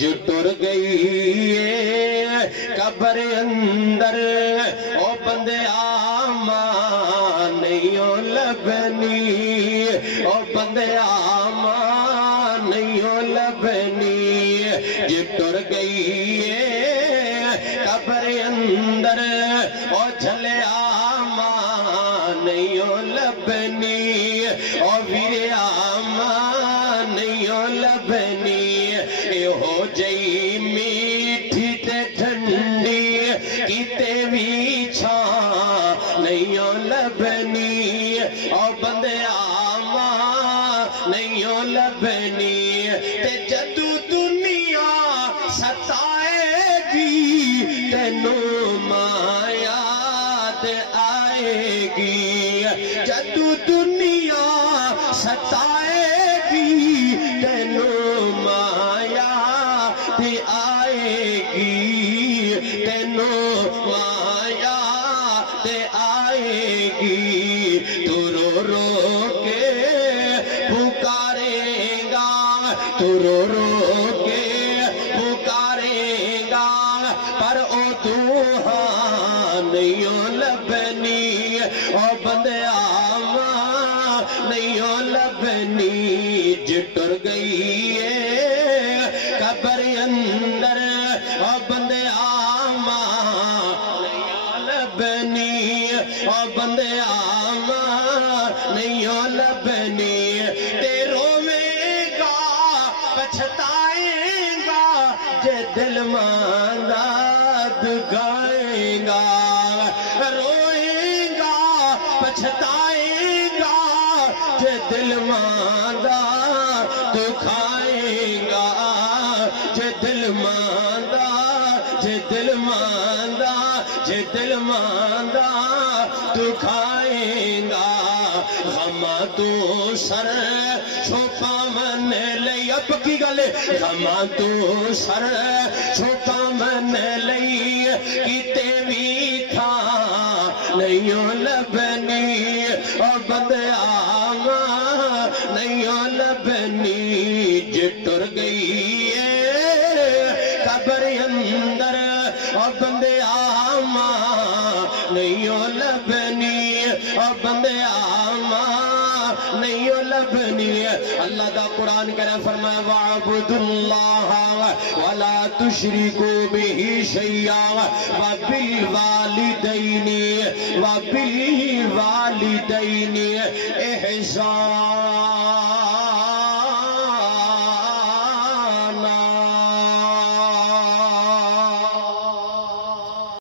جو ٹر گئی قبر اندر او بندے آمان نہیں لبنی او بندے آمان نہیں لبنی جو ٹر گئی قبر اندر او جھلے آمان نہیں لبنی او ویر آمان نہیں لبنی ہو جئی میٹھی تے ٹھنڈی کیتے بھی چھاں نہیں لبنی او بندے آماں نہیں لبنی تے جدو دنیا ستائے گی تینوں ماں یاد آئے گی جدو دنیا ستائے گی تینوں ماں آئے گی تینوں مایا تے آئے گی تو رو رو کے پکارے گا تو رو رو کے پکارے گا پر او دوہاں نہیں لبنی او بندے آماں نہیں لبنی جٹر گئی قبر اندر او بندے آماں نہیں لبنی او بندے آماں نہیں لبنی تے روے گا پچھتائے گا جے دل مانداد گائے گا روئے گا پچھتائے گا جے دل مانداد کھائے گا جے دل ماندہ جے دل ماندہ جے دل ماندہ تو کھائیں گا غمہ تو سر چھوپا من لئی اب کی گلے غمہ تو سر چھوپا من لئی کیتے بھی تھا نہیں لبنی اور بندے آماں نہیں لبنی جٹر گئی قبر اندر اور بندے آماں نہیں لبنی اور بندے آماں نہیں لبنی اللہ دا قرآن کرے فرمائے وَعَبُدُ اللَّهَ وَلَا تُشْرِكُوا بِهِ شَيْئًا وَبِالْوَالِدَيْنِ إِحْسَانًا